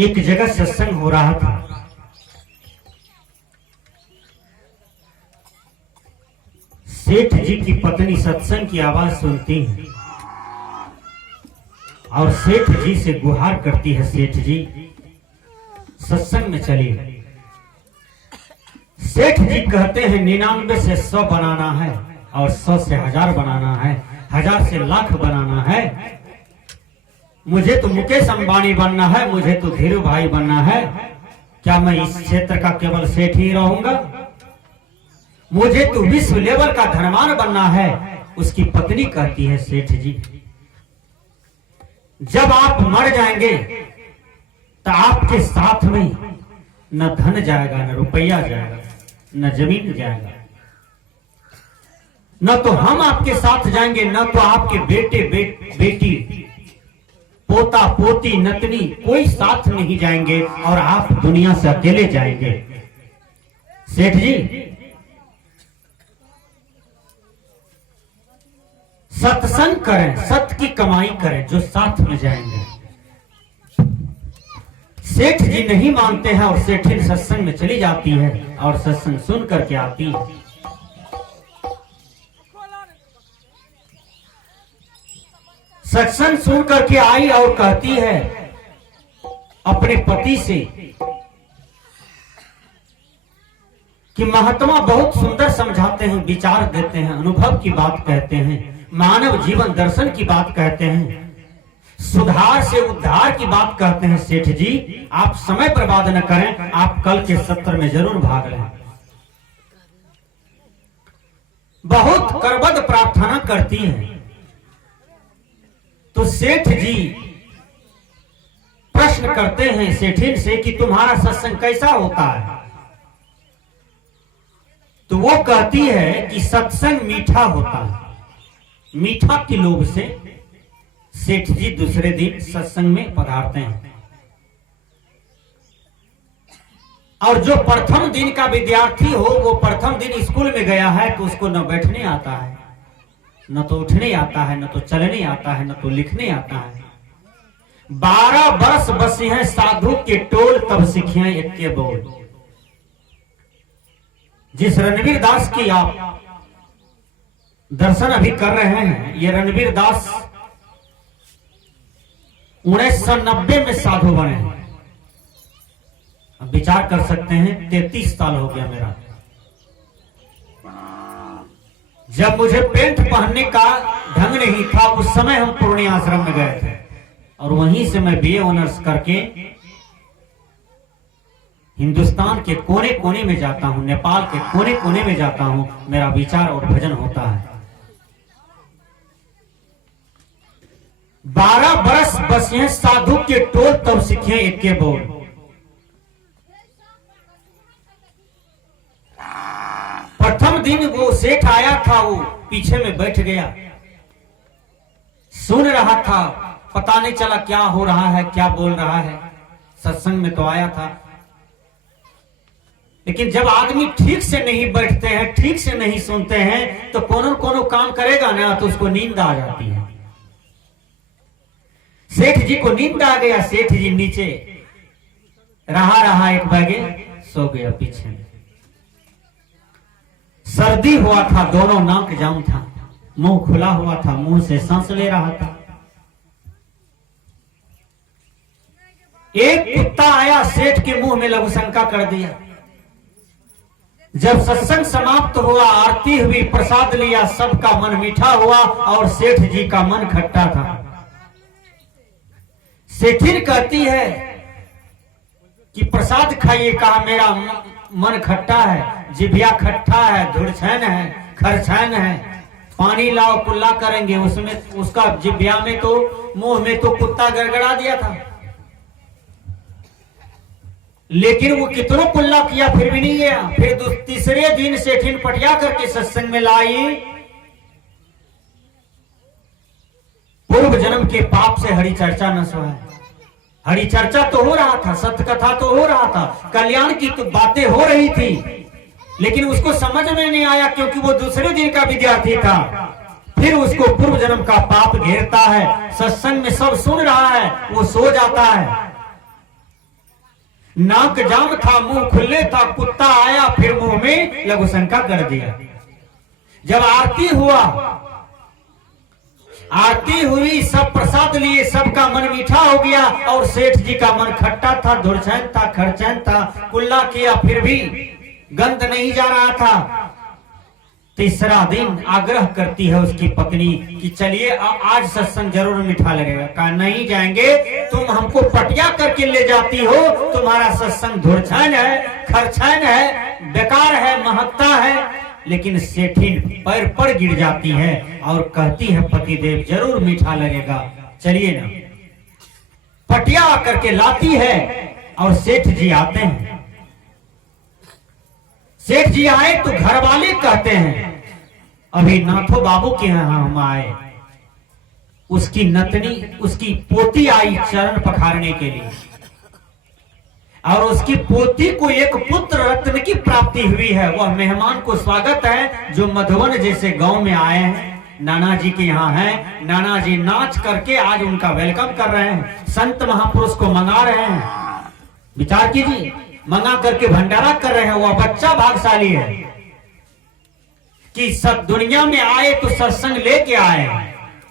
एक जगह सत्संग हो रहा था। सेठ जी की पत्नी सत्संग की आवाज सुनती है और सेठ जी से गुहार करती है, सेठ जी सत्संग में चलिए। सेठ जी कहते हैं 99 से 100 बनाना है और 100 से 1000 बनाना है, 1000 से लाख बनाना है। मुझे तो मुकेश अंबानी बनना है, मुझे तो धीरू भाई बनना है। क्या मैं इस क्षेत्र का केवल सेठ ही रहूंगा? मुझे तो विश्व लेवल का धनवान बनना है। उसकी पत्नी कहती है, सेठ जी जब आप मर जाएंगे तो आपके साथ में न धन जाएगा, न रुपया जाएगा, न जमीन जाएगा, न तो हम आपके साथ जाएंगे, न तो आपके बेटे बेटी पोता पोती नतनी कोई साथ नहीं जाएंगे और आप दुनिया से अकेले जाएंगे। सेठ जी सत्संग करें, सत्य की कमाई करें, जो साथ में जाएंगे। सेठ जी नहीं मानते हैं और सेठी सत्संग में चली जाती है और सत्संग सुन करके आती है। सत्संग सुन करके आई और कहती है अपने पति से कि महात्मा बहुत सुंदर समझाते हैं, विचार देते हैं, अनुभव की बात कहते हैं, मानव जीवन दर्शन की बात कहते हैं, सुधार से उद्धार की बात कहते हैं। सेठ जी आप समय बर्बाद न करें, आप कल के सत्र में जरूर भाग लें। बहुत करबद्ध प्रार्थना करती हैं। तो सेठ जी प्रश्न करते हैं सेठिन से कि तुम्हारा सत्संग कैसा होता है? तो वो कहती है कि सत्संग मीठा होता है। मीठा के लोभ से सेठ जी दूसरे दिन सत्संग में पधारते हैं और जो प्रथम दिन का विद्यार्थी हो, वो प्रथम दिन स्कूल में गया है तो उसको न बैठने आता है, न तो उठने आता है, न तो चलने आता है, न तो लिखने आता है। 12 वर्ष बसे हैं साधु के टोल, तब सीखे एक के बोल। जिस रणवीर दास की आप दर्शन अभी कर रहे हैं, ये रणवीर दास 1990 में साधु बने हैं। अब विचार कर सकते हैं 33 साल हो गया मेरा। जब मुझे पेंट पहनने का ढंग नहीं था, उस समय हम पूर्णिया आश्रम में गए थे और वहीं से मैं बीए ऑनर्स करके हिंदुस्तान के कोने कोने में जाता हूं, नेपाल के कोने कोने में जाता हूं, मेरा विचार और भजन होता है। 12 बरस बसे साधु के टोल, तब सीखे एक के बोल। प्रथम दिन वो सेठ आया था, वो पीछे में बैठ गया, सुन रहा था, पता नहीं चला क्या हो रहा है, क्या बोल रहा है। सत्संग में तो आया था, लेकिन जब आदमी ठीक से नहीं बैठते हैं, ठीक से नहीं सुनते हैं, तो कोनो कोनो काम करेगा ना तो उसको नींद आ जाती है। सेठ जी को नींद आ गया। सेठ जी नीचे रहा एक बगे सो गया पीछे में। सर्दी हुआ था, दोनों नाक जाम था, मुंह खुला हुआ था, मुंह से सांस ले रहा था। एक कुत्ता आया, सेठ के मुंह में लघुशंका कर दिया। जब सत्संग समाप्त हुआ, आरती हुई, प्रसाद लिया, सबका मन मीठा हुआ और सेठ जी का मन खट्टा था। सेठिन कहती है कि प्रसाद खाइए। कहा मेरा मन खट्टा है, जिभिया खट्टा है, धुरछैन है, खरछैन है, पानी लाओ कुल्ला करेंगे। उसमें उसका जिभिया में तो मुंह में तो कुत्ता गड़गड़ा दिया था, लेकिन वो कितनों कुल्ला किया फिर भी नहीं गया। फिर तीसरे दिन सेठिन पटिया करके सत्संग में लाई। पूर्व जन्म के पाप से हरि चर्चा न सोए। हरि चर्चा तो हो रहा था, सत्य कथा तो हो रहा था, कल्याण की तो बातें हो रही थी, लेकिन उसको समझ में नहीं आया क्योंकि वो दूसरे दिन का विद्यार्थी था। फिर उसको पूर्व जन्म का पाप घेरता है। सत्संग में सब सुन रहा है, वो सो जाता है। नाक जाम था, मुंह खुले था, कुत्ता आया फिर मुंह में लघु शंका कर दिया। जब आरती हुआ, आरती हुई, सब प्रसाद लिए, सबका मन मीठा हो गया और सेठ जी का मन खट्टा था, धुरचैन था, खरचैन था। कुल्ला किया फिर भी गंध नहीं जा रहा था। तीसरा दिन आग्रह करती है उसकी पत्नी कि चलिए आज सत्संग जरूर मीठा लगेगा। कहा नहीं जाएंगे, तुम हमको पटिया करके ले जाती हो, तुम्हारा सत्संग धुरछैन है, खरचैन है, बेकार है, महकता है। लेकिन सेठी पैर पर गिर जाती है और कहती है पतिदेव जरूर मीठा लगेगा, चलिए ना। पटिया करके लाती है और सेठ जी आते हैं। सेठ जी आए तो घर वाले कहते हैं अभी नाथो बाबू के यहां हम आए, उसकी नतनी, उसकी पोती आई चरण पखारने के लिए, और उसकी पोती को एक पुत्र रत्न की प्राप्ति हुई है। वह मेहमान को स्वागत है जो मधुबन जैसे गांव में आए हैं, नाना जी के यहाँ हैं। नाना जी नाच करके आज उनका वेलकम कर रहे हैं, संत महापुरुष को मंगा रहे हैं। विचार कीजिए, मंगा करके भंडारा कर रहे हैं। वह बच्चा भाग्यशाली है कि सब दुनिया में आए तो सत्संग लेके आए।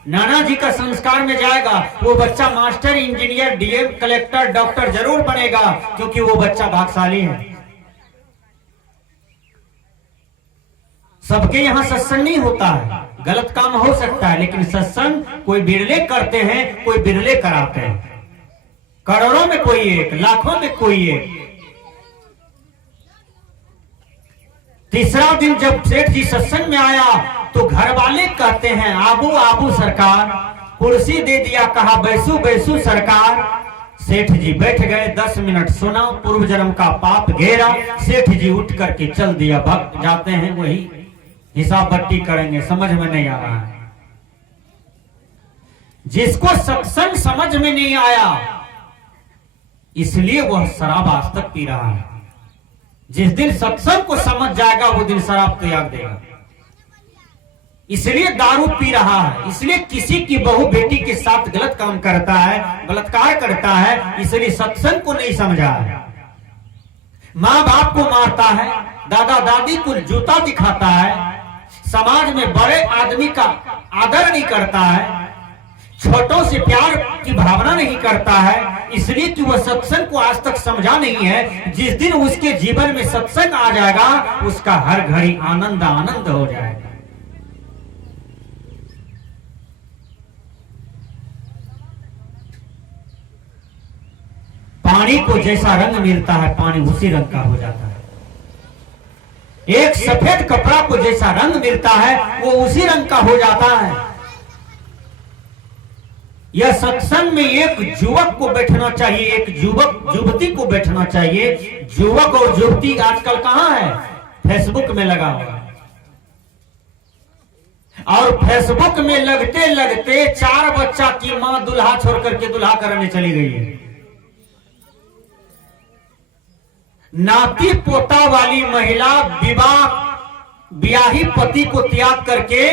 नाना जी का संस्कार में जाएगा, वो बच्चा master, engineer, DM, collector, doctor जरूर बनेगा, क्योंकि वो बच्चा भाग्यशाली है। सबके यहाँ सत्संग नहीं होता है, गलत काम हो सकता है, लेकिन सत्संग कोई बिरले करते हैं, कोई बिरले कराते हैं। करोड़ों में कोई एक, लाखों में कोई एक। तीसरा दिन जब सेठ जी सत्संग में आया तो घर वाले कहते हैं आबू आबू सरकार, कुर्सी दे दिया, कहा बैसू बैसू सरकार। सेठ जी बैठ गए, 10 मिनट सुना, पूर्व जन्म का पाप घेरा। सेठ जी उठ करके चल दिया। भक्त जाते हैं वही हिसाब बट्टी करेंगे, समझ में नहीं आ रहा है। जिसको सत्संग समझ में नहीं आया इसलिए वह शराब आज तक पी रहा है। जिस दिन सत्संग को समझ जाएगा वो दिन शराब त्याग देगा। इसलिए दारू पी रहा है, इसलिए किसी की बहू बेटी के साथ गलत काम करता है, बलात्कार करता है, इसलिए सत्संग को नहीं समझा है। माँ बाप को मारता है, दादा दादी को जूता दिखाता है, समाज में बड़े आदमी का आदर नहीं करता है, छोटों से प्यार की भावना नहीं करता है, इसलिए कि वह सत्संग को आज तक समझा नहीं है। जिस दिन उसके जीवन में सत्संग आ जाएगा उसका हर घड़ी आनंद आनंद हो जाएगा। पानी को जैसा रंग मिलता है पानी उसी रंग का हो जाता है। एक सफेद कपड़ा को जैसा रंग मिलता है वो उसी रंग का हो जाता है। यह सत्संग में एक युवक को बैठना चाहिए, एक युवक युवती को बैठना चाहिए। युवक और युवती आजकल कहां है? फेसबुक में लगा हुआ है, और फेसबुक में लगते लगते 4 बच्चा की मां दुल्हा छोड़ करके दुल्हा कराने चली गई है। नाती पोता वाली महिला ब्याही पति को त्याग करके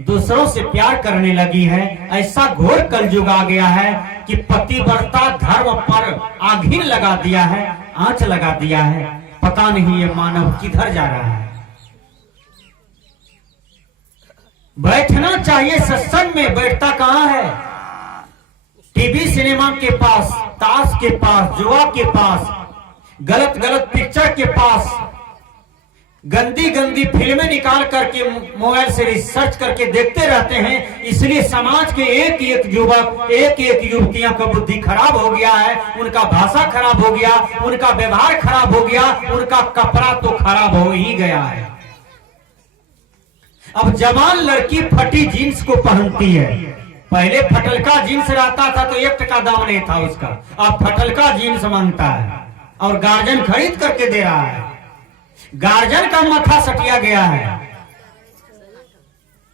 दूसरों से प्यार करने लगी है। ऐसा घोर कलयुग आ गया है कि पतिव्रता धर्म पर आघिन लगा दिया है, आंच लगा दिया है। पता नहीं ये मानव किधर जा रहा है। बैठना चाहिए सत्संग में, बैठता कहां है? टीवी सिनेमा के पास, ताश के पास, जुआ के पास, गलत गलत पिक्चर के पास, गंदी गंदी फिल्में निकाल करके मोबाइल से रिसर्च करके देखते रहते हैं। इसलिए समाज के एक एक युवक, एक एक युवतियों का बुद्धि खराब हो गया है, उनका भाषा खराब हो गया, उनका व्यवहार खराब हो गया, उनका कपड़ा तो खराब हो ही गया है। अब जवान लड़की फटी जीन्स को पहनती है। पहले फटलका जीन्स रहता था तो 1 टका दाम नहीं था उसका, अब फटलका जीन्स मांगता है और गार्जियन खरीद करके दे रहा है। गार्जियन का माथा सटिया गया है।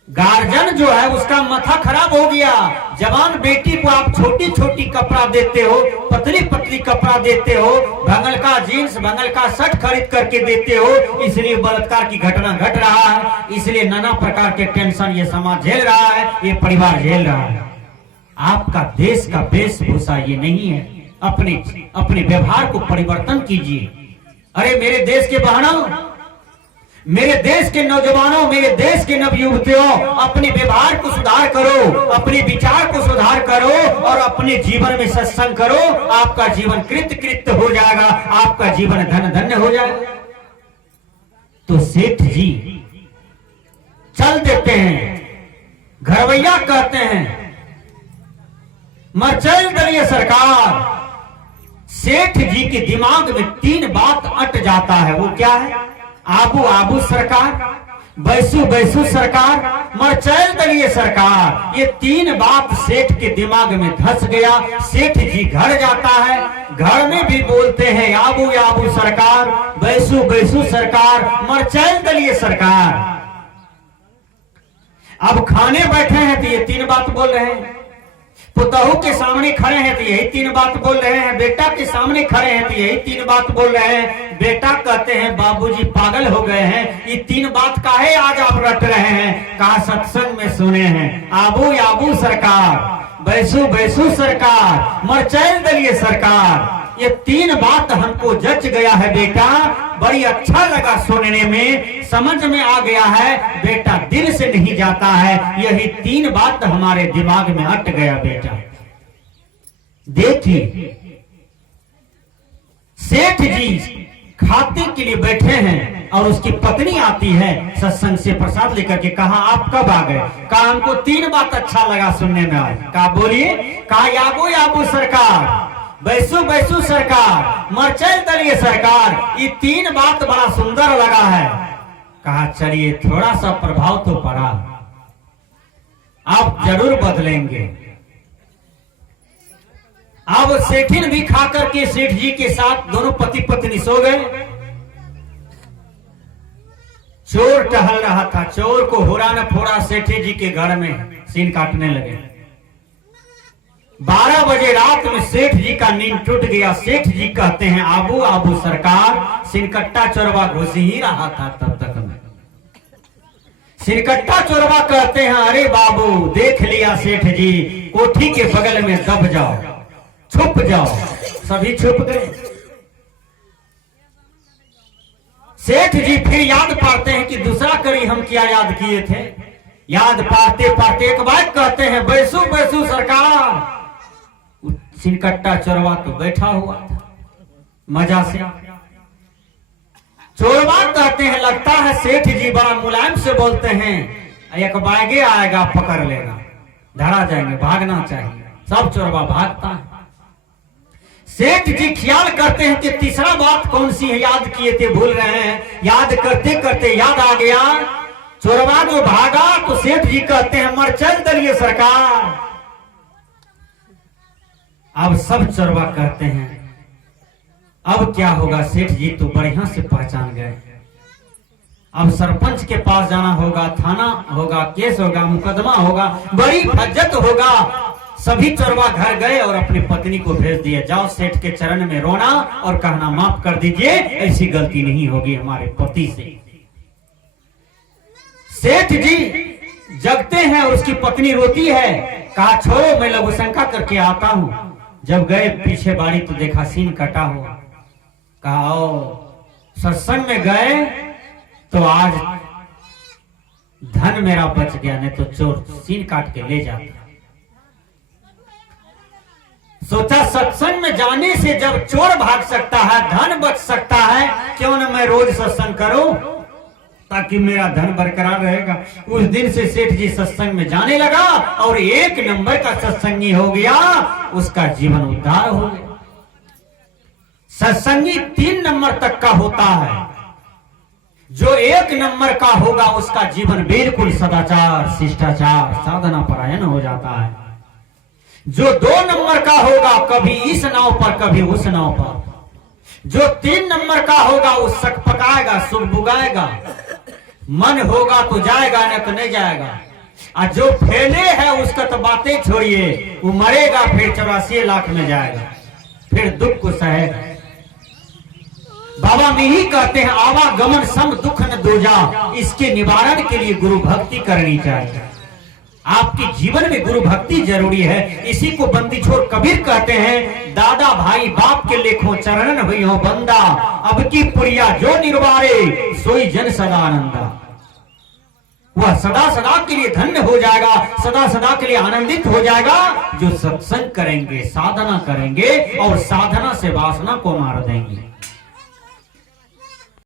गार्जियन जो है उसका माथा खराब हो गया। जवान बेटी को आप छोटी छोटी कपड़ा देते हो, पतली पतली कपड़ा देते हो, भंगल का जीन्स, भंगल का शर्ट खरीद करके देते हो, इसलिए बलात्कार की घटना घट रहा है। इसलिए नाना प्रकार के टेंशन ये समाज झेल रहा है, ये परिवार झेल रहा है। आपका देश का वेशभूषा ये नहीं है। अपने अपने व्यवहार को परिवर्तन कीजिए। अरे मेरे देश के बहनों, मेरे देश के नौजवानों, मेरे देश के नवयुवतियों, अपने व्यवहार को सुधार करो, अपने विचार को सुधार करो और अपने जीवन में सत्संग करो। आपका जीवन कृत हो जाएगा, आपका जीवन धन धन्य हो जाएगा। तो सेठ जी चल देते हैं, घरवैया कहते हैं मचल दलिए सरकार। सेठ जी के दिमाग में 3 बात अट जाता है। वो क्या है? आबू आबू सरकार, बैसू बैसू सरकार, मरचैल दलिए सरकार। ये 3 बात सेठ के दिमाग में धस गया। सेठ जी घर जाता है, घर में भी बोलते हैं आबू आबू सरकार, बैसू बैसू सरकार, मरचैल दलिए सरकार। अब खाने बैठे हैं तो ये 3 बात बोल रहे हैं। पुतहू के सामने खड़े हैं तो यही 3 बात बोल रहे हैं। बेटा के सामने खड़े हैं तो यही 3 बात बोल रहे हैं। बेटा कहते हैं बाबूजी पागल हो गए हैं, ये 3 बात काहे आज आप रट रहे हैं? कहा सत्संग में सुने हैं आबू आबू सरकार, बैसू बैसू सरकार, मरचैल दलिए सरकार। ये 3 बात हमको जच गया है बेटा, बड़ी अच्छा लगा सुनने में, समझ में आ गया है बेटा, दिल से नहीं जाता है। यही 3 बात हमारे दिमाग में अट गया बेटा। देखिए सेठ जी खाते के लिए बैठे हैं और उसकी पत्नी आती है सत्संग से प्रसाद लेकर के। कहा आप कब आ गए? कहा हमको 3 बात अच्छा लगा सुनने में आए। कहा बोलिए? कहा याबू याबू सरकार, बैसू बैसू सरकार, मरचैल दलिए सरकार। ये 3 बात बड़ा सुंदर लगा है। कहा चलिए थोड़ा सा प्रभाव तो पड़ा, आप जरूर बदलेंगे। अब सेठिन भी खा करके सेठ जी के साथ दोनों पति पत्नी सो गए। चोर टहल रहा था, चोर को होरा न फोड़ा सेठी जी के घर में सीन काटने लगे। 12 बजे रात में सेठ जी का नींद टूट गया। सेठ जी कहते हैं आबू आबू सरकार, सिनकट्टा चोरवा घुस ही रहा था तब तक में। सिनकट्टा चोरवा कहते हैं अरे बाबू देख लिया सेठ जी, कोठी के बगल में दब जाओ, छुप जाओ। सभी छुप गए। सेठ जी फिर याद पाते हैं कि दूसरा कड़ी हम क्या याद किए थे। याद पाते पाते एक बार कहते हैं बैसू बैसू सरकार। सिनकट्टा चोरवा तो बैठा हुआ था मजा से। चोरवा कहते हैं लगता है सेठ जी बड़ा मुलायम से बोलते हैं, एक बागे आएगा पकड़ लेगा, धरा जाएंगे, भागना चाहिए। सब चोरवा भागता है। सेठ जी ख्याल करते हैं कि तीसरा बात कौन सी है, याद किए थे भूल रहे हैं। याद करते करते याद आ गया। चोरवा जो भागा तो सेठ जी कहते हैं मरचैल दलिए सरकार। अब सब चोरवा कहते हैं अब क्या होगा? सेठ जी तो बढ़िया से पहचान गए। अब सरपंच के पास जाना होगा, थाना होगा, केस होगा, मुकदमा होगा, बड़ी फज्जत होगा। सभी चोरवा घर गए और अपनी पत्नी को भेज दिया, जाओ सेठ के चरण में रोना और कहना माफ कर दीजिए, ऐसी गलती नहीं होगी हमारे पति से। सेठ जी जगते हैं, उसकी पत्नी रोती है। कहा छोड़ो मैं लघु शंका करके आता हूं। जब गए पीछे बाड़ी तो देखा सीन कटा हुआ। कहा सत्संग में गए तो आज धन मेरा बच गया, नहीं तो चोर सीन काट के ले जाता। सोचा सत्संग में जाने से जब चोर भाग सकता है, धन बच सकता है, क्यों न मैं रोज सत्संग करूं ताकि मेरा धन बरकरार रहेगा। उस दिन से सेठ जी सत्संग में जाने लगा और 1 नंबर का सत्संगी हो गया, उसका जीवन उद्धार हो गया। सत्संगी 3 नंबर तक का होता है, जो 1 नंबर का होगा उसका जीवन बिल्कुल सदाचार, शिष्टाचार, साधना परायण हो जाता है। जो 2 नंबर का होगा कभी इस नाव पर कभी उस नाव पर। जो 3 नंबर का होगा वो सक पकाएगा, सुख बुगाएगा, मन होगा तो जाएगा, नहीं तो नहीं जाएगा। और जो फैले है उसका तो बातें छोड़िए, वो मरेगा फिर 84 लाख में जाएगा, फिर दुख को सहेगा। बाबा में ही कहते हैं आवागमन सम दुख न दूजा, इसके निवारण के लिए गुरु भक्ति करनी चाहिए। आपके जीवन में गुरु भक्ति जरूरी है। इसी को बंदी छोड़ कबीर कहते हैं, दादा भाई बाप के लेखों चरणन हुई हो बंदा, अब की पुरिया जो निर्वारे सोई जन सदा आनंदा। वह सदा सदा के लिए धन्य हो जाएगा, सदा सदा के लिए आनंदित हो जाएगा जो सत्संग करेंगे, साधना करेंगे और साधना से वासना को मार देंगे।